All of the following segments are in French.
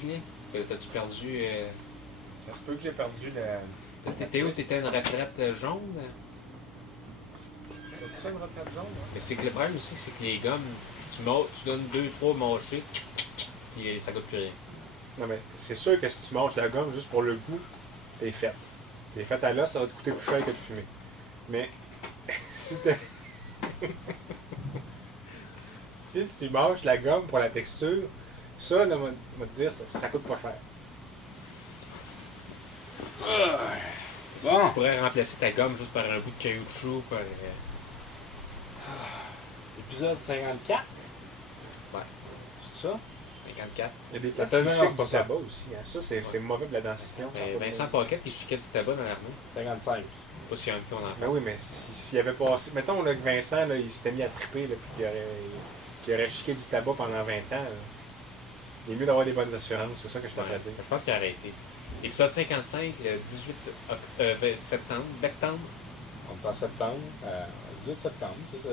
Julien? T'as-tu perdu... Ça se peut que j'ai perdu le... T'étais où? T'étais à une retraite jaune? C'est ça une retraite jaune? Hein? Mais c'est que le problème aussi, c'est que les gommes, tu donnes 2-3 mâchés, puis ça goûte plus rien. Non mais c'est sûr que si tu manges de la gomme juste pour le goût, t'es faite. T'es faite à l'os, ça va te coûter plus cher que de fumer. Mais si si tu manges de la gomme pour la texture, ça, là, va te dire, ça coûte pas cher. Bon. Tu pourrais remplacer ta gomme juste par un bout de caoutchouc. Par... Épisode 54? Ouais. C'est ça? 54. Il y a des plastiques chics du tabac aussi. Hein. Ça, c'est mauvais pour la dentition. Vincent Paquette, il chiquait du tabac dans l'armée. 55. Pas si un petit on en Ben oui, mais s'il avait passé... Mettons là, que Vincent, là, il s'était mis à triper, là, puis qu'il aurait chiqué du tabac pendant 20 ans. Là. Il est mieux d'avoir des bonnes assurances, c'est ça que je t'aimerais dire. Je pense qu'il a arrêté. Épisode 55, le 18 septembre, Vectembre. On est en septembre, 18 septembre, c'est ça,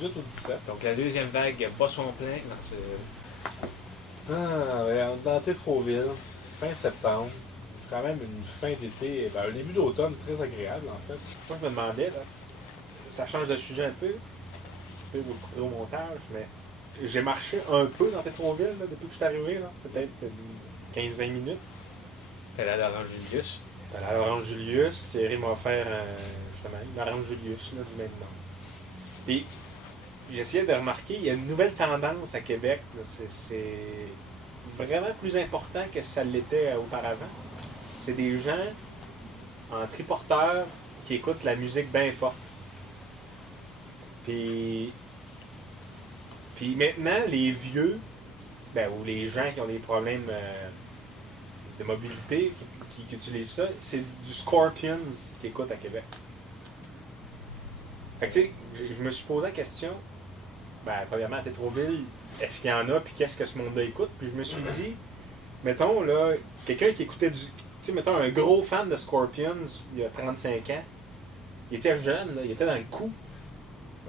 18 ou 17. Donc la deuxième vague bat son plein dans ce... Ouais, on est dans Tétroville, fin septembre. Quand même une fin d'été, un début d'automne très agréable en fait. Moi je me demandais, là, ça change de sujet un peu au montage, mais j'ai marché un peu dans Tétroville là, depuis que je suis arrivé, là, peut-être 15-20 minutes. T'es allé à l'Orange Julius. T'es allé à l'Orange Julius, Thierry m'a offert justement une Orange Julius là, du même nom. Puis j'essayais de remarquer, il y a une nouvelle tendance à Québec, là, c'est vraiment plus important que ça l'était auparavant. C'est des gens en triporteur qui écoutent la musique bien forte. Puis maintenant, les vieux, ou les gens qui ont des problèmes de mobilité, qui utilisent ça, c'est du Scorpions qui écoutent à Québec. Fait que tu sais, je me suis posé la question, premièrement à Tétroville, est-ce qu'il y en a, puis qu'est-ce que ce monde-là écoute? Puis je me suis dit, mettons là, quelqu'un qui écoutait du... Tu sais, mettons un gros fan de Scorpions, il y a 35 ans, il était jeune, là, il était dans le coup.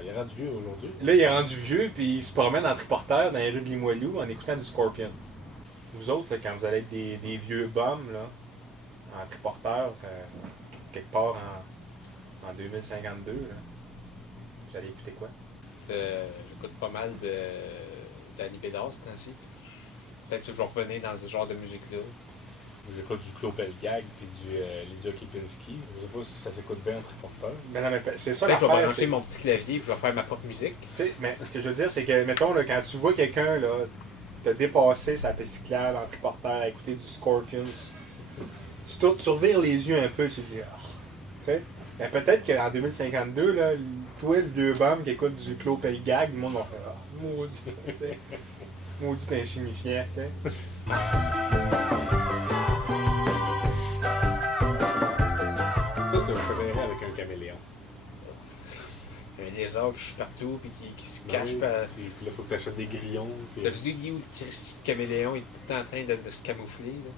Il est rendu vieux aujourd'hui. Là, il est rendu vieux, puis il se promène en triporteur dans les rues de Limoilou en écoutant du Scorpions. Vous autres, là, quand vous allez être des vieux bums, là, en triporteur, quelque part en 2052, là, vous allez écouter quoi? J'écoute pas mal de la Libédas, ce temps-ci. Peut-être que je vais revenir dans ce genre de musique-là. J'écoute du Claude Pelgag puis du Lydia Kipinski. Je sais pas si ça s'écoute bien en triporteur. Mais non, mais c'est ça l'affaire. Je vais brancher c'est... mon petit clavier et je vais faire ma propre musique. Tu sais, mais ce que je veux dire, c'est que, mettons, là, quand tu vois quelqu'un là, te dépasser sa piste cyclable en triporteur à écouter du Scorpions, tu revires les yeux un peu, tu te dis, tu sais, mais peut-être qu'en 2052, là, toi, le vieux bum qui écoute du Claude Pelgag, le monde va faire, maudit, tu sais, maudit insignifiant, tu sais. Avec un caméléon. Un lézard qui chie partout et qui se cache. Puis là, il faut que tu achètes des grillons. Puis... T'as dit, où le caméléon il est tout le temps en train de se camoufler. Là.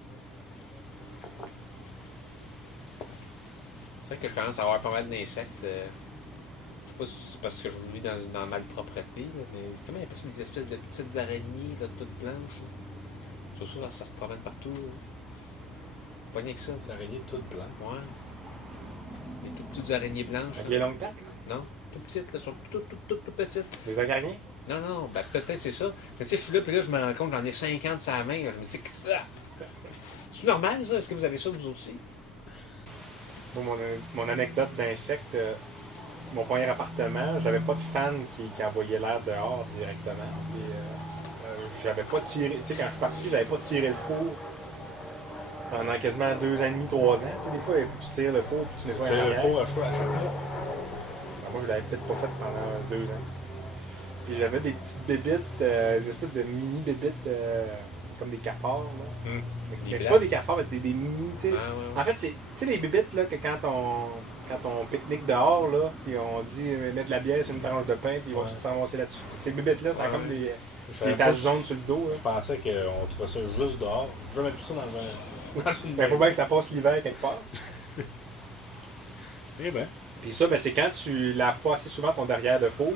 C'est vrai que je commence à avoir pas mal d'insectes. Je sais pas si c'est parce que je vis dans ma propreté, là, mais comment il appelle ça, des espèces de petites araignées là, toutes blanches. Surtout ça se promène partout. Là. Pas rien que ça. Des araignées toutes blanches. Ouais. Des toutes petites araignées blanches. Avec les longues pattes, là? Non, toutes petites, là, sont toutes petites. Les acariens? Non, peut-être c'est ça. Mais tu sais, je suis là, puis là, je me rends compte, j'en ai 50 sur la main. Là, je me dis, c'est normal, ça? Est-ce que vous avez ça, vous aussi? Bon, mon anecdote d'insectes, mon premier appartement, j'avais pas de fan qui envoyait l'air dehors directement. Puis, j'avais pas tiré, tu sais, quand je suis parti, j'avais pas tiré le four pendant quasiment 2 ans et demi, 3 ans. Tu sais, des fois, il faut que tu tires le four, puis tu nettoies le four à chaque fois. Moi, je l'avais peut-être pas fait pendant 2 ans. Puis j'avais des petites bébites, des espèces de mini bébites comme des cafards. Là. Mais c'est blancs. pas des cafards, mais c'est des mini, tu sais. Ah, ouais, En fait, c'est, tu sais, les bébites, là, que quand on pique-nique dehors, là, puis on dit mettre de la bière sur une tranche de pain, puis ils vont Ouais. tous s'enfoncer là-dessus. Ces bébites-là, ça a Ouais. comme des savais pas taches si- jaunes sur le dos. Je pensais qu'on trouvait ça juste dehors. J'ai jamais vu ça dans un. Dans une Il faut bien que ça passe l'hiver quelque part. Eh ben. Puis ça, ben, c'est quand tu laves pas assez souvent ton derrière de four,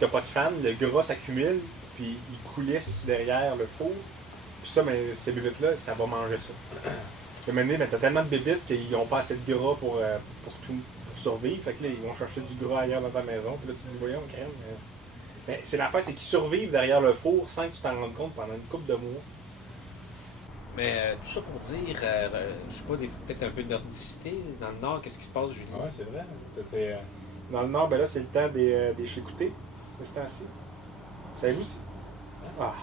t'as pas de fan, le gras s'accumule, puis il coulisse derrière le four. Puis ça, ben, ces bébites-là, ça va manger ça. Puis maintenant, ben, t'as tellement de bébites qu'ils n'ont pas assez de gras pour survivre. Fait que là, ils vont chercher du gras ailleurs dans ta maison. Puis là, tu te dis, voyons, crème. Mais c'est l'affaire, c'est qu'ils survivent derrière le four sans que tu t'en rendes compte pendant une couple de mois. Mais tout ça pour dire, je sais pas, peut-être un peu de nordicité. Dans le nord, qu'est-ce qui se passe, Julie? Ouais, c'est vrai. C'est, Dans le nord, ben là, c'est le temps des chicoutés, de ce temps-ci. Savez-vous si... Ah,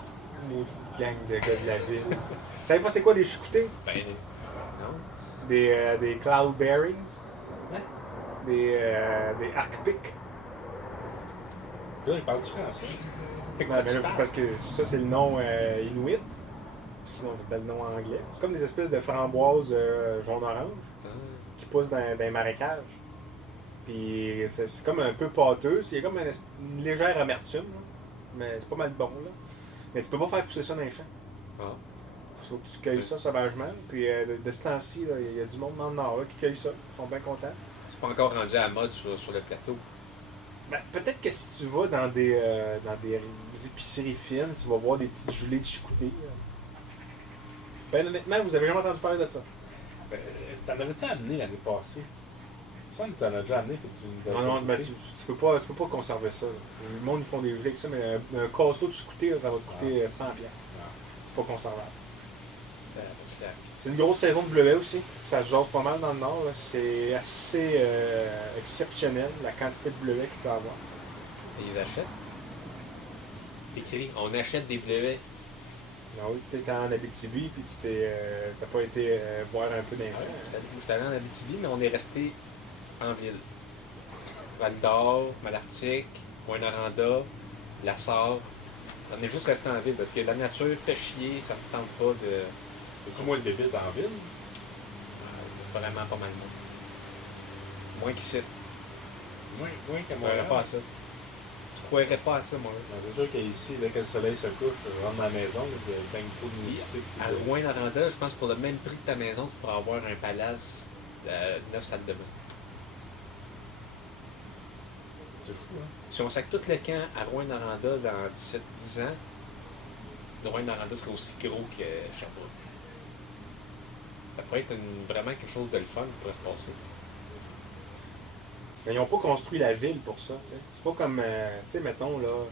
maudite gang de gars de la ville. Vous savez pas c'est quoi des chicoutés? Ben, non. Des cloudberries? Ouais. Des arcpics? Là, il parle du français. Ben, là, parce que ça, c'est le nom inuit. Sinon, c'est le nom anglais. C'est comme des espèces de framboises jaune-orange Ah. qui poussent dans les marécages. Puis c'est comme un peu pâteux. Il y a comme une légère amertume, là. Mais c'est pas mal bon, là. Mais tu peux pas faire pousser ça dans les champs. Ah. Faut que tu cueilles ça sauvagement. Puis de ce temps-ci, là, il y a du monde dans le nord là, qui cueille ça. Ils sont bien contents. C'est pas encore rendu à la mode sur le plateau. Ben, peut-être que si tu vas dans des épiceries fines, tu vas voir des petites gelées de chicoutés. Ben honnêtement, vous avez jamais entendu parler de ça. Ben, t'en avais-tu amené l'année passée? Il me semble que tu en as déjà amené. Que tu Non, ben, tu peux pas conserver ça. Là. Le monde, ils font des gelées avec ça, mais un casseau de chicoutés, là, ça va te coûter 100$. C'est pas conservable. C'est une grosse saison de bleuets aussi. Ça se jase pas mal dans le nord. Là. C'est assez exceptionnel, la quantité de bleuets qu'il peut y avoir. Et ils achètent. Écrit, on achète des bleuets. Non, oui, tu étais en Abitibi, puis t'as pas été voir un peu d'infos. J'étais allé en Abitibi, mais on est resté en ville. Val d'Or, Malartic, Rouyn-Noranda, La Sarre. On est juste resté en ville parce que la nature fait chier, ça ne tente pas de. As-tu moins de bébites en ville? Vraiment pas mal moins. Moins qu'ici. Moins qu'à Je Montréal. croirais pas à ça. Tu croirais pas à ça, moi. C'est sûr qu'ici, dès que le soleil se couche, je rentre dans la maison, il y a plein de de moustiques. À Rouyn-Noranda, je pense que pour le même prix que ta maison, tu pourras avoir un palace de 9 salles de bain. C'est fou, hein? Si on sac tout le camp à Rouyn-Noranda dans 17-10 ans, Rouyn-Noranda serait aussi gros que Sherbrooke. Ça pourrait être vraiment quelque chose de le fun qui pourrait se passer. Mais ils n'ont pas construit la ville pour ça. T'sais. C'est pas comme, tu sais, mettons, là,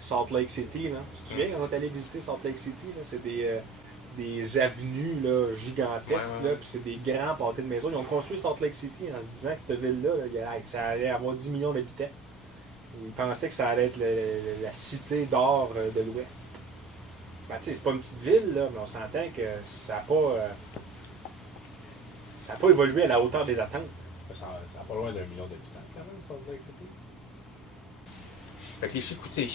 Salt Lake City. Là. Tu te souviens quand on est allé visiter Salt Lake City? Là, c'est des avenues là, gigantesques, Ouais. là, puis c'est des grands pâtés de maisons. Ils ont construit Salt Lake City en se disant que cette ville-là, là, ça allait avoir 10 millions d'habitants. Ils pensaient que ça allait être la cité d'or de l'Ouest. Ben, tu sais, c'est pas une petite ville, là, mais on s'entend que ça n'a pas évolué à la hauteur des attentes. Ça n'a pas loin d'1 million d'habitants, quand même, Salt Lake City. Fait que les chicoutés.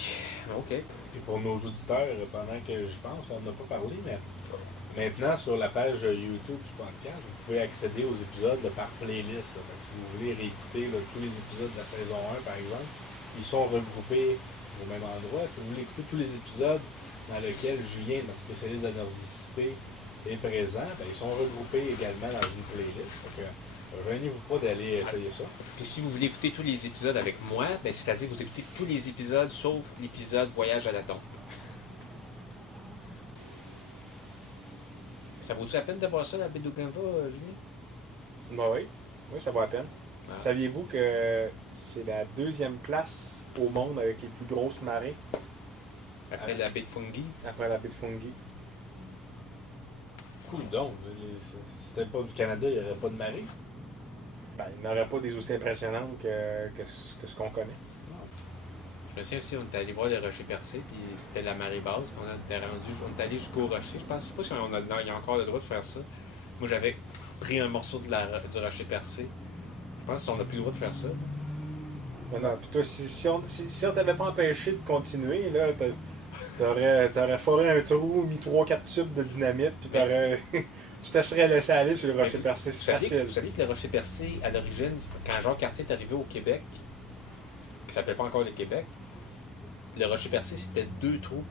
OK. Et pour nos auditeurs, pendant que j'y pense, on n'en a pas parlé, mais maintenant, sur la page YouTube du podcast, vous pouvez accéder aux épisodes par playlist. Là. Donc, si vous voulez réécouter là, tous les épisodes de la saison 1, par exemple, ils sont regroupés au même endroit. Si vous voulez écouter tous les épisodes dans lesquels Julien, notre spécialiste de la nordicité, est présent, ben, ils sont regroupés également dans une playlist. Donc, gênez-vous pas d'aller essayer ça. Puis si vous voulez écouter tous les épisodes avec moi, ben, c'est-à-dire que vous écoutez tous les épisodes sauf l'épisode Voyage à la tombe. Ça vaut-tu la peine de voir ça, la baie d'Ouganva, Julien? Ben oui, oui, ça vaut la peine. Ah. Saviez-vous que c'est la 2e place au monde avec les plus grosses marées Après la baie de Fungi. après la baie de Fungi? Cool donc. Si c'était pas du Canada, il n'y aurait pas de marée. Ben, il n'aurait pas des aussi impressionnantes que ce qu'on connaît. Je me souviens aussi, on est allé voir le rocher percé, puis c'était la marée basse. On est allé jusqu'au rocher. Je sais pas si il y a encore le droit de faire ça. Moi, j'avais pris un morceau du rocher percé. Je pense qu'on n'a plus le droit de faire ça. Non, puis toi, si on t'avait pas empêché de continuer, là, T'aurais foré un trou, mis 3-4 tubes de dynamite, puis tu te serais laissé aller sur le rocher percé. C'est facile. Vous savez que le rocher percé, à l'origine, quand Jean Cartier est arrivé au Québec, qui s'appelait pas encore le Québec, le rocher percé, c'était 2 trous.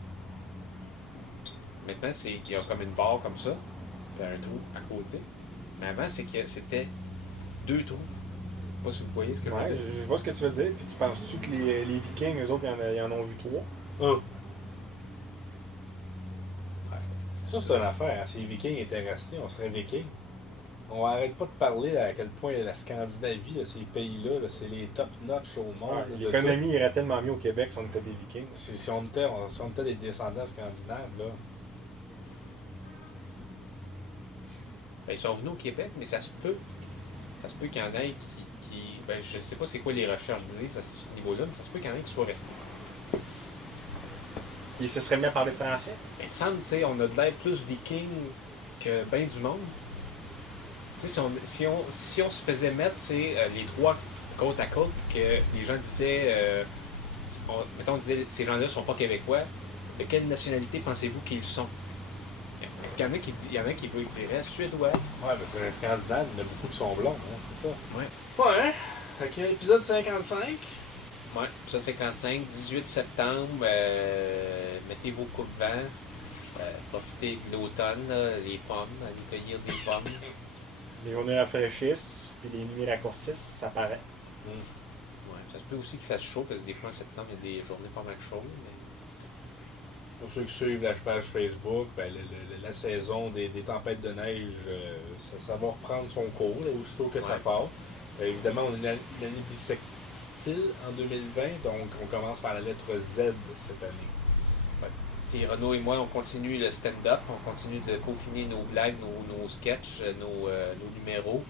Maintenant, il y a comme une barre comme ça, puis un trou à côté. Mais avant, c'était 2 trous. Je sais pas si vous voyez ce que je veux dire. Je vois ce que tu veux dire. Puis tu penses-tu que les Vikings, eux autres, ils en ont vu 3? Ça, c'est une affaire. Hein. Si les Vikings étaient restés, on serait Vikings. On n'arrête pas de parler à quel point la Scandinavie, là, ces pays-là, là, c'est les top-notch au monde. L'économie irait tellement mieux au Québec si on était des Vikings. Si on était des descendants scandinaves, là. Ben, ils sont venus au Québec, mais ça se peut. Ça se peut qu'il y en ait qui ben, je sais pas c'est quoi les recherches disent à ce niveau-là, mais ça se peut qu'il y en ait qui soient restés. Ils se seraient mis à parler français? Il me semble, tu sais, on a de l'air plus viking que bien du monde. Tu sais, si on se faisait mettre, tu sais, les 3 côte à côte, que les gens disaient, mettons, on disait, ces gens-là sont pas québécois, de quelle nationalité pensez-vous qu'ils sont? Est-ce qu'il y en a il y en a qui diraient suédois? Ouais, mais c'est un Scandinave, il y en a beaucoup qui sont blonds, hein, c'est ça. Ouais. Ouais, fait que épisode 55. Ouais, épisode 55, 18 septembre, mettez vos coupe-vents, profitez de l'automne, là, les pommes, allez cueillir des pommes. Les journées rafraîchissent, puis les nuits raccourcissent, ça paraît. Ouais, ça se peut aussi qu'il fasse chaud, parce que des fois en septembre, il y a des journées pas mal chaudes. Mais... Pour ceux qui suivent la page Facebook, ben, la saison des tempêtes de neige, ça va reprendre son cours, là, aussitôt que ça part. Évidemment, on a une année bissextile en 2020, donc on commence par la lettre Z cette année. Ouais. Puis Renaud et moi, on continue le stand-up, on continue de peaufiner nos blagues, nos sketchs, nos numéros.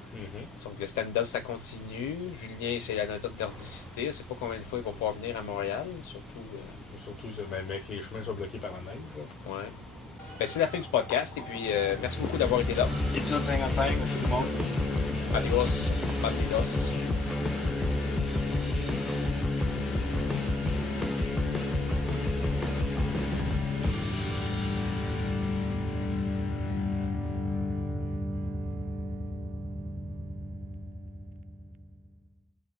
Donc le stand-up, ça continue. Julien, c'est la note d'ordicité. Je ne sais pas combien de fois il va pouvoir venir à Montréal, Surtout ben, que les chemins soient bloqués par la neige. Ouais. Ben, c'est la fin du podcast, et puis merci beaucoup d'avoir été là. Épisode 55, merci tout le monde. Adios. Adios.